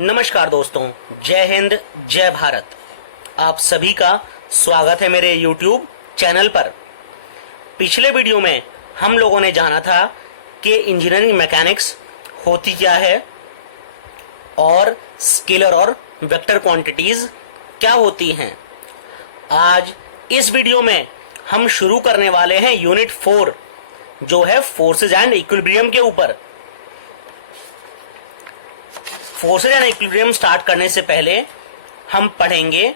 नमस्कार दोस्तों, जय हिंद जय भारत। आप सभी का स्वागत है मेरे YouTube चैनल पर। पिछले वीडियो में हम लोगों ने जाना था कि इंजीनियरिंग मैकेनिक्स होती क्या है और स्केलर और वेक्टर क्वांटिटीज क्या होती हैं। आज इस वीडियो में हम शुरू करने वाले हैं यूनिट 4 जो है फोर्सेज एंड इक्विलिब्रियम के ऊपर। फोर्सेज एंड इक्विलिब्रियम स्टार्ट करने से पहले हम पढ़ेंगे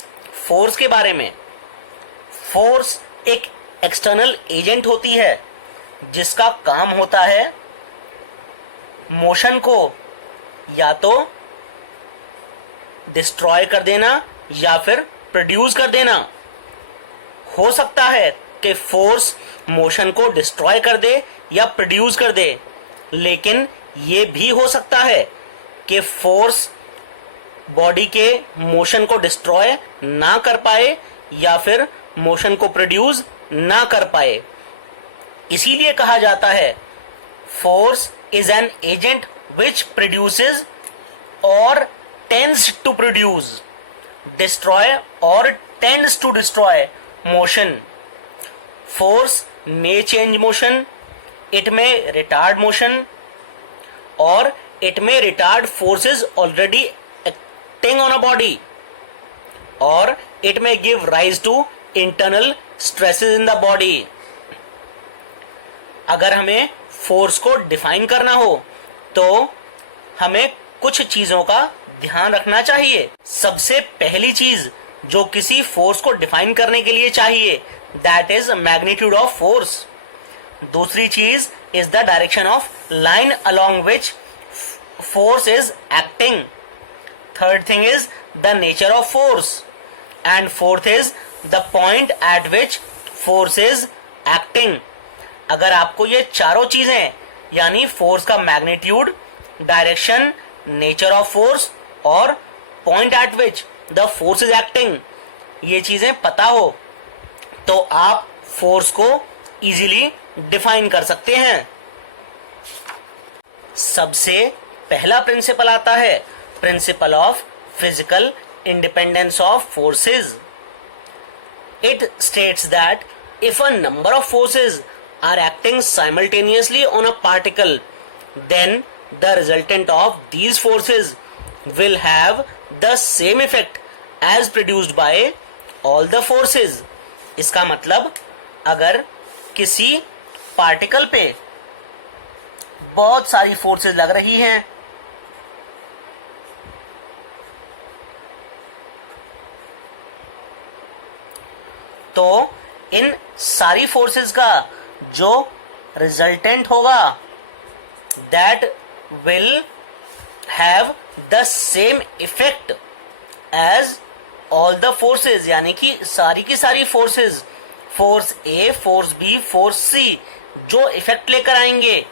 फोर्स के बारे में। फोर्स एक एक्सटर्नल एजेंट होती है जिसका काम होता है मोशन को या तो डिस्ट्रॉय कर देना या फिर प्रोड्यूस कर देना। हो सकता है कि फोर्स मोशन को डिस्ट्रॉय कर दे या प्रोड्यूस कर दे, लेकिन यह भी हो सकता है कि फोर्स बॉडी के मोशन को डिस्ट्रॉय ना कर पाए या फिर मोशन को प्रोड्यूस ना कर पाए। इसीलिए कहा जाता है force is an agent which produces or tends to produce, destroy or tends to destroy motion. Force may change motion, it may retard motion, or it may retard forces already acting on a body, or it may give rise to internal stresses in the body. अगर हमें force को define करना हो तो हमें कुछ चीजों का ध्यान रखना चाहिए। सबसे पहली चीज जो किसी फोर्स को डिफाइन करने के लिए चाहिए that is magnitude of force. दूसरी चीज is the direction of line along which force is acting. Third thing is the nature of force. And fourth is the point at which force is acting. अगर आपको ये चारों चीजें यानी force का magnitude, direction, nature of force और point at which the force is acting, ये चीजें पता हो तो आप फोर्स को इजीली डिफाइन कर सकते हैं। सबसे पहला प्रिंसिपल आता है principle of physical independence of forces. It states that if a number of forces are acting simultaneously on a particle then the resultant of these forces will have the same effect as produced by all the forces. इसका मतलब अगर किसी particle पे बहुत सारी forces लग रही हैं तो इन सारी फोर्सेस का जो रिजल्टेंट होगा that will have the same effect as all the forces, यानी कि सारी की सारी forces, force A, force B, force C जो इफेक्ट लेकर आएंगे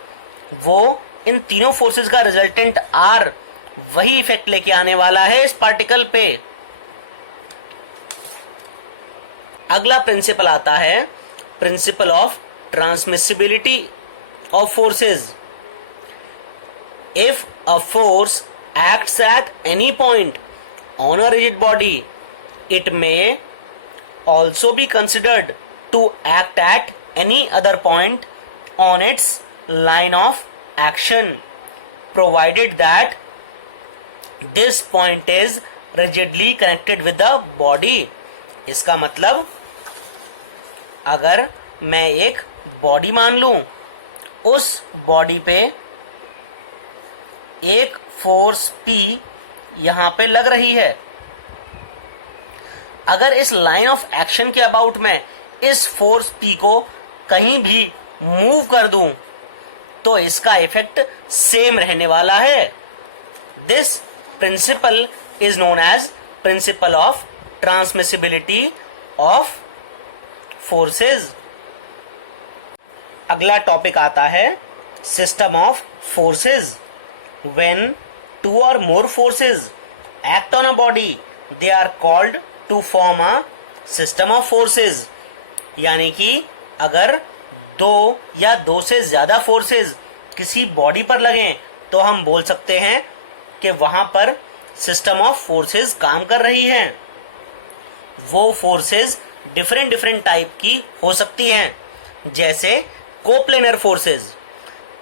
वो इन तीनों फोर्सेस का रिजल्टेंट आर वही इफेक्ट लेके आने वाला है इस पार्टिकल पे। अगला प्रिंसिपल आता है principle of transmissibility of forces. If a force acts at any point on a rigid body, it may also be considered to act at any other point on its line of action, provided that this point is rigidly connected with the body. इसका मतलब अगर मैं एक body मान लूं, उस body पे एक फोर्स P यहां पे लग रही है, अगर इस लाइन ऑफ एक्शन के अबाउट में इस फोर्स P को कहीं भी मूव कर दूं तो इसका इफेक्ट सेम रहने वाला है। This principle is known as principle of transmissibility of forces. अगला टॉपिक आता है system of forces. When two or more forces act on a body, they are called to form a system of forces. यानी कि अगर दो या दो से ज्यादा फोर्सेस किसी बॉडी पर लगें तो हम बोल सकते हैं कि वहां पर सिस्टम ऑफ फोर्सेस काम कर रही हैं। वो फोर्सेस डिफरेंट डिफरेंट टाइप की हो सकती हैं, जैसे कोप्लेनर फोर्सेस।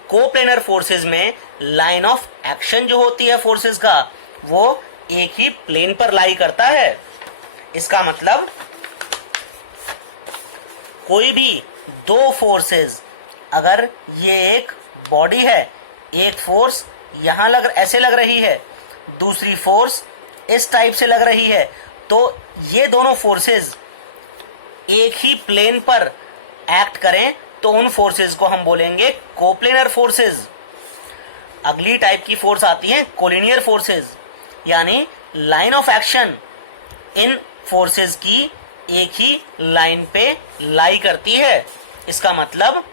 कोप्लेनर फोर्सेस में लाइन ऑफ एक्शन जो होती है फोर्सेस का, वो एक ही प्लेन पर लाई करता है। इसका मतलब कोई भी दो फोर्सेस, अगर ये एक बॉडी है, एक फोर्स यहां ऐसे लग रही है, दूसरी फोर्स इस टाइप से लग रही है, तो ये दोनों फोर्सेस एक ही प्लेन पर एक्ट करें तो उन फोर्सेस को हम बोलेंगे कोप्लेनर फोर्सेस। अगली टाइप की फोर्स आती है कोलिनियर फोर्सेस, यानी line of action in forces की एक ही लाइन पे लाई करती है। इसका मतलब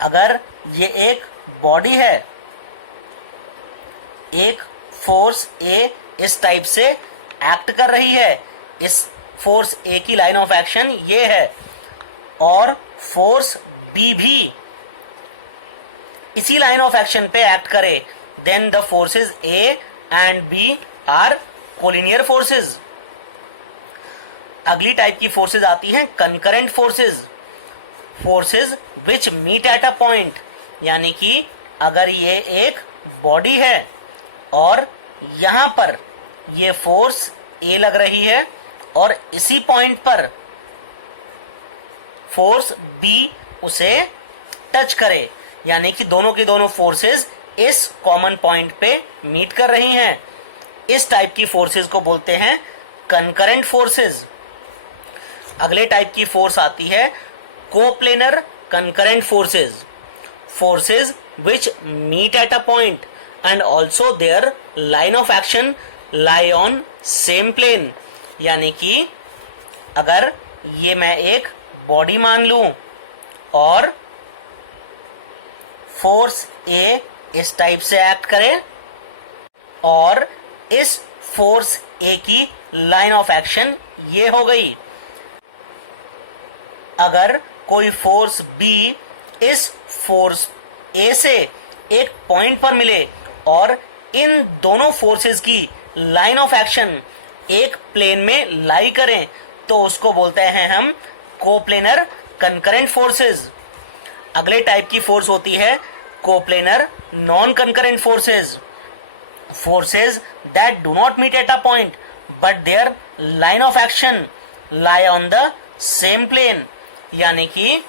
अगर ये एक बॉडी है, एक फोर्स ए इस टाइप से एक्ट कर रही है, इस फोर्स ए की लाइन ऑफ एक्शन ये है, और फोर्स बी भी इसी लाइन ऑफ एक्शन पे एक्ट करे, then the forces A and B are collinear forces. अगली टाइप की फोर्सेस आती हैं concurrent forces. Forces which meet at a point, यानी कि अगर ये एक बॉडी है और यहां पर ये फोर्स ए लग रही है और इसी पॉइंट पर फोर्स बी उसे टच करे, यानी कि दोनों की दोनों फोर्सेस इस कॉमन पॉइंट पे मीट कर रही हैं, इस टाइप की फोर्सेस को बोलते हैं कंकरेंट फोर्सेस। अगले टाइप की फोर्स आती है coplanar concurrent forces. Forces which meet at a point and also their line of action lie on same plane, यानी कि अगर ये मैं एक बॉडी मान लूं और फोर्स ए इस टाइप से एक्ट करे और इस फोर्स ए की लाइन ऑफ एक्शन ये हो गई। अगर कोई फोर्स बी इस फोर्स ए से एक पॉइंट पर मिले और इन दोनों फोर्सेस की लाइन ऑफ एक्शन एक प्लेन में लाई करें तो उसको बोलते हैं हम कोप्लेनर कंकरेंट फोर्सेस। अगले टाइप की फोर्स होती है coplanar non concurrent forces. Forces that do not meet at a point but their line of action lie on the same plane, यानी कि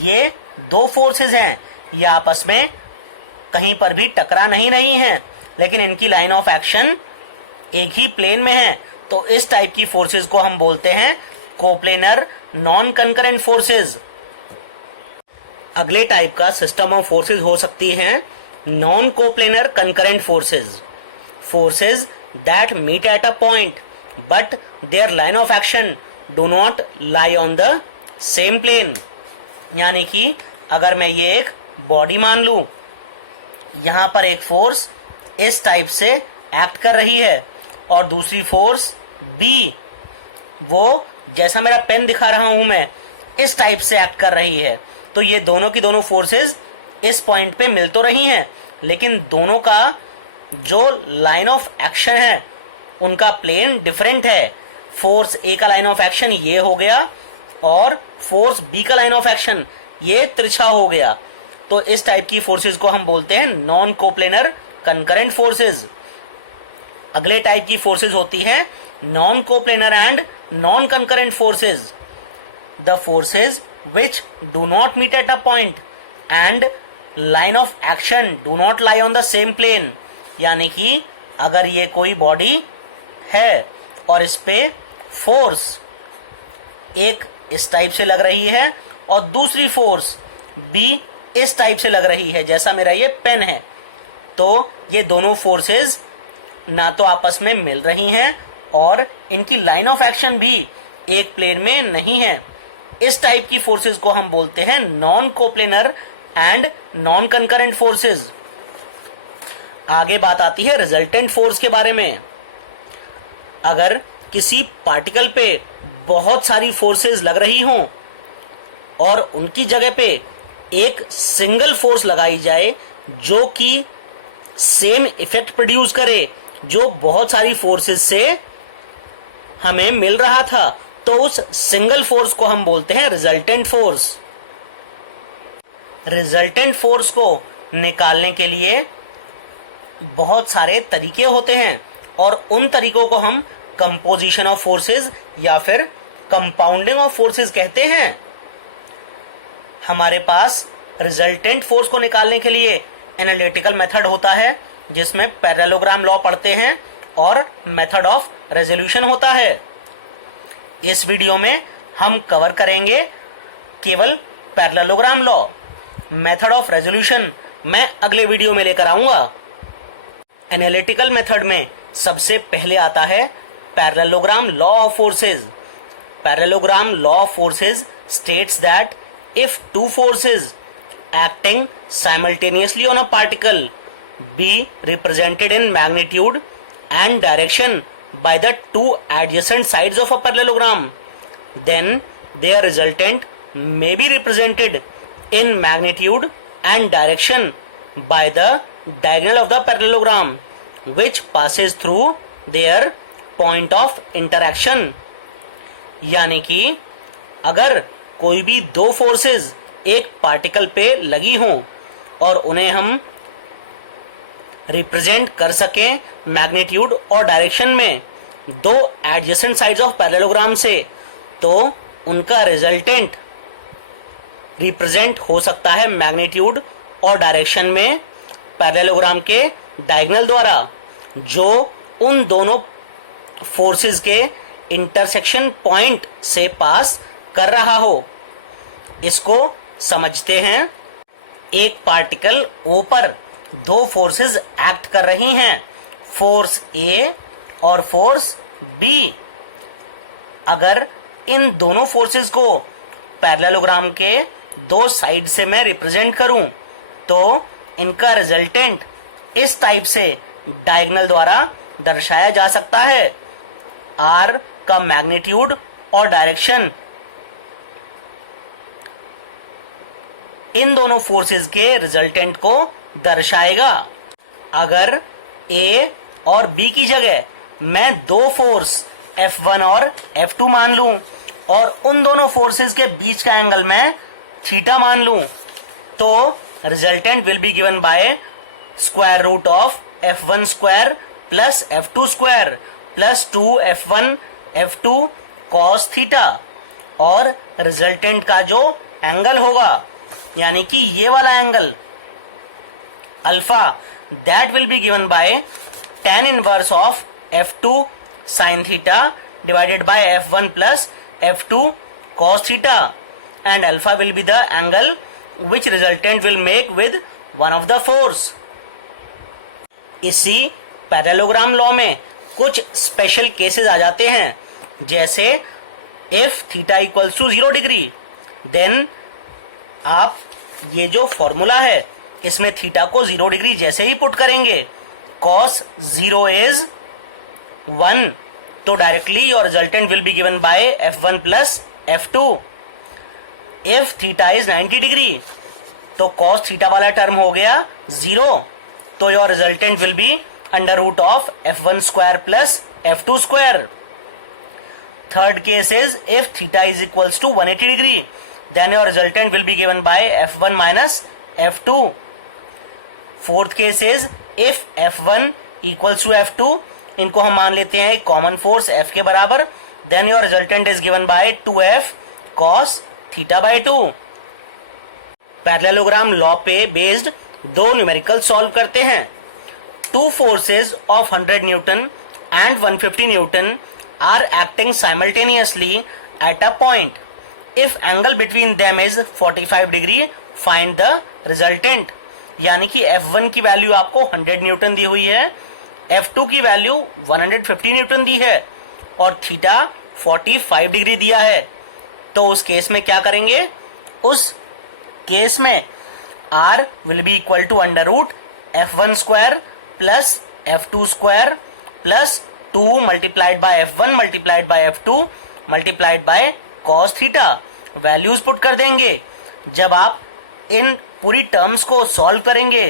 ये दो फोर्सेस हैं, ये आपस में कहीं पर भी टकरा नहीं रही हैं, लेकिन इनकी लाइन ऑफ एक्शन एक ही प्लेन में है, तो इस टाइप की फोर्सेस को हम बोलते हैं कोप्लेनर नॉन कंकरेंट फोर्सेस। अगले टाइप का सिस्टम ऑफ फोर्सेस हो सकती हैं non coplanar concurrent forces. Forces that meet at a point but their line of action do not lie on the same plane, यानी कि अगर मैं ये एक बॉडी मान लूं, यहां पर एक फोर्स इस टाइप से एक्ट कर रही है और दूसरी फोर्स बी, वो जैसा मेरा पेन दिखा रहा हूं मैं, इस टाइप से एक्ट कर रही है, तो ये दोनों की दोनों फोर्सेस इस पॉइंट पे मिल तो रही हैं, लेकिन दोनों का जो लाइन ऑफ एक्शन है उनका प्लेन डिफरेंट है। फोर्स ए का लाइन ऑफ एक्शन ये हो गया और फोर्स बी का लाइन ऑफ एक्शन ये तिरछा हो गया, तो इस टाइप की फोर्सेस को हम बोलते हैं नॉन कोप्लेनर कंकरेंट फोर्सेस। अगले टाइप की फोर्सेस होती है non coplanar and non concurrent forces. The forces which do not meet at a point and line of action do not lie on the same plane, यानी कि अगर ये कोई body है और इस पे फोर्स एक इस टाइप से लग रही है और दूसरी फोर्स बी इस टाइप से लग रही है, जैसा मेरा ये पेन है, तो ये दोनों फोर्सेस ना तो आपस में मिल रही हैं और इनकी लाइन ऑफ एक्शन भी एक प्लेन में नहीं है। इस टाइप की फोर्सेस को हम बोलते हैं non coplanar and non concurrent forces. आगे बात आती है रिजल्टेंट फोर्स के बारे में। अगर किसी पार्टिकल पे बहुत सारी फोर्सेस लग रही हों और उनकी जगह पे एक सिंगल फोर्स लगाई जाए जो कि सेम इफेक्ट प्रोड्यूस करे जो बहुत सारी फोर्सेस से हमें मिल रहा था, तो उस सिंगल फोर्स को हम बोलते हैं रिजल्टेंट फोर्स। रिजल्टेंट फोर्स को निकालने के लिए बहुत सारे तरीके होते हैं और उन तरीकों को हम कंपोजिशन ऑफ फोर्सेस या फिर कंपाउंडिंग ऑफ फोर्सेस कहते हैं। हमारे पास रिजल्टेंट फोर्स को निकालने के लिए एनालिटिकल मेथड होता है जिसमें पैरेललोग्राम लॉ पढ़ते हैं और मेथड ऑफ रेजोल्यूशन होता है। इस वीडियो में हम कवर करेंगे केवल parallelogram law. Method of resolution मैं अगले वीडियो में लेकर आऊंगा। एनालिटिकल मेथड में सबसे पहले आता है parallelogram law of forces. Parallelogram law of forces states that if two forces acting simultaneously on a particle be represented in magnitude and direction by the two adjacent sides of a parallelogram, then their resultant may be represented in magnitude and direction by the diagonal of the parallelogram which passes through their point of interaction। यानी कि अगर कोई भी दो forces एक particle पे लगी हों और उन्हें हम रिप्रेजेंट कर सकें मैग्नीट्यूड और डायरेक्शन में दो एडजेसेंट साइड्स ऑफ पैरेललोग्राम से, तो उनका रिजल्टेंट रिप्रेजेंट हो सकता है मैग्नीट्यूड और डायरेक्शन में पैरेललोग्राम के डायगोनल द्वारा जो उन दोनों फोर्सेस के इंटरसेक्शन पॉइंट से पास कर रहा हो। इसको समझते हैं। एक पार्टिकल O पर दो फोर्सेस एक्ट कर रही हैं, फोर्स A और फोर्स B। अगर इन दोनों फोर्सेस को पैरेललोग्राम के दो साइड से मैं रिप्रेजेंट करूं तो इनका रिजल्टेंट इस टाइप से डायगोनल द्वारा दर्शाया जा सकता है। R का मैग्नीट्यूड और डायरेक्शन इन दोनों फोर्सेस के रिजल्टेंट को दर्शाएगा। अगर A और B की जगह मैं दो फोर्स F1 और F2 मान लूं और उन दोनों फोर्सेस के बीच का एंगल मैं थीटा मान लूं, तो resultant will be given by square root of F1 square plus F2 square plus 2F1 F2 cos theta. और रिजल्टेंट का जो एंगल होगा यानी कि ये वाला angle alpha, that will be given by tan inverse of F2 sin theta divided by F1 plus F2 cos theta, and alpha will be the angle which resultant will make with one of the force। इसी parallelogram law में कुछ special cases आ जाते हैं, जैसे if theta equals to 0 degree, then आप ये जो फॉर्मूला है इसमें थीटा को 0 डिग्री जैसे ही पुट करेंगे cos 0 is 1, तो directly your resultant will be given by F1 plus F2। if theta is 90 degree तो cos थीटा वाला टर्म हो गया 0, तो your resultant will be under root of F1 square plus F2 square. Third case is if theta is equals to 180 degree, then your resultant will be given by F1 minus F2। Fourth case is if F1 equals to F2, इनको हम मान लेते हैं common force F के बराबर, then your resultant is given by 2F cos theta by 2। Parallelogram law पे based दो numerical solve करते हैं। Two forces of 100 newton and 150 newton are acting simultaneously at a point. If angle between them is 45 degree, find the resultant। यानी कि F1 की value आपको 100 Newton दी हुई है, F2 की वैल्यू 150 न्यूटन दी है और थीटा 45 डिग्री दिया है। तो उस केस में क्या करेंगे? उस केस में R will be equal to under root F1 square plus F2 square plus 2 multiplied by F1 multiplied by F2 multiplied by cos theta. Values put कर देंगे। जब आप इन पूरी टर्म्स को सॉल्व करेंगे,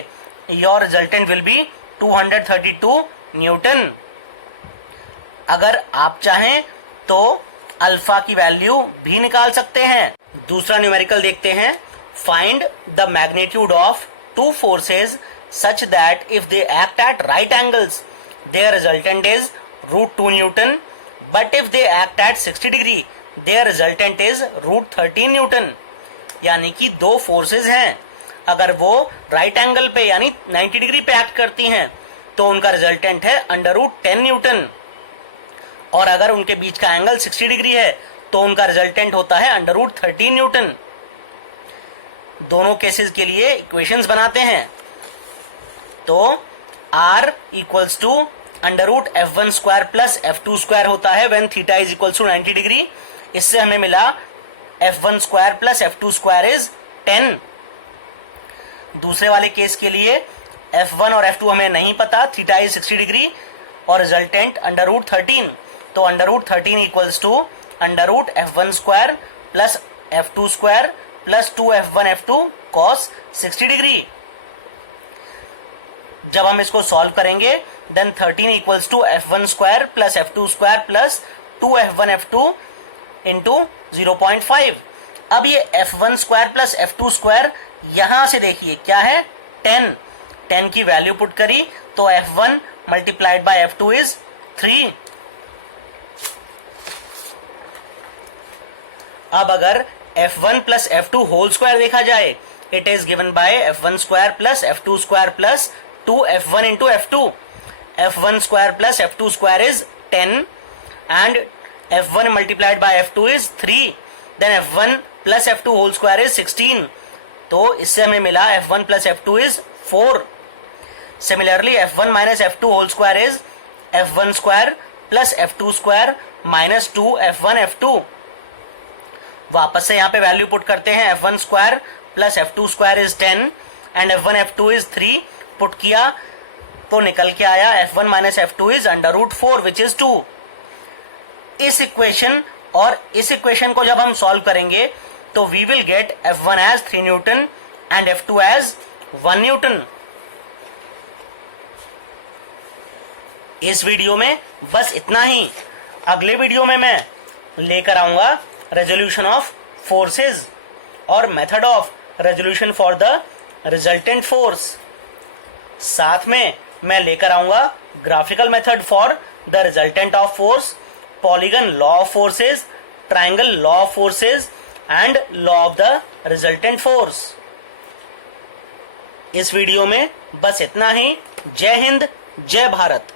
your resultant will B 232 Newton. अगर आप चाहें तो अल्फा की वैल्यू भी निकाल सकते हैं। दूसरा न्यूमेरिकल देखते हैं। Find the magnitude of two forces such that if they act at right angles their resultant is √2 newton, but if they act at 60 degree their resultant is √13 newton. यानी कि दो फोर्सेज हैं, अगर वो राइट एंगल पे यानी 90 degree पे act करती हैं तो उनका रिजल्टेंट है √10 न्यूटन, और अगर उनके बीच का एंगल 60 डिग्री है तो उनका रिजल्टेंट होता है √13 न्यूटन। दोनों केसेस के लिए इक्वेशंस बनाते हैं। तो R equals to √F1 square plus F2 square होता है when theta is equals to 90 degree. इससे हमें मिला F1 square plus F2 square is 10। दूसरे वाले केस के लिए F1 और F2 हमें नहीं पता, थीटा इज 60 डिग्री और रिजल्टेंट √13। तो √13 equals to √F1 square plus F2 square plus 2F1 F2 cos 60 degree. जब हम इसको सॉल्व करेंगे then 13 equals to F1 square plus F2 square plus 2F1 F2 into 0.5। अब ये F1 square plus F2 square यहां से देखिए क्या है 10 की वैल्यू पुट करी तो F1 multiplied by F2 is 3। अब अगर F1 plus F2 whole square देखा जाए, it is given by F1 square plus F2 square plus 2F1 into F2। F1 square plus F2 square is 10 and F1 multiplied by F2 is 3। Then F1 plus F2 whole square is 16। तो इससे हमें मिला F1 plus F2 is 4। Similarly F1 minus F2 whole square is F1 square plus F2 square minus 2F1 F2। वापस से यहाँ पे value put करते हैं। F1 square plus F2 square is 10 and F1 F2 is 3। Put किया तो निकल के आया F1 minus F2 is √4 which is 2। इस इक्वेशन और इस इक्वेशन को जब हम सॉल्व करेंगे तो we will get F1 as 3 newton and F2 as 1 newton. इस वीडियो में बस इतना ही। अगले वीडियो में मैं लेकर आऊंगा रेजोल्यूशन ऑफ फोर्सेस और method of resolution for the resultant force. साथ में मैं लेकर आऊंगा graphical method for the resultant of force, polygon law of forces, triangle law of forces and law of the resultant force. इस video में बस इतना ही। जय हिंद, जय भारत।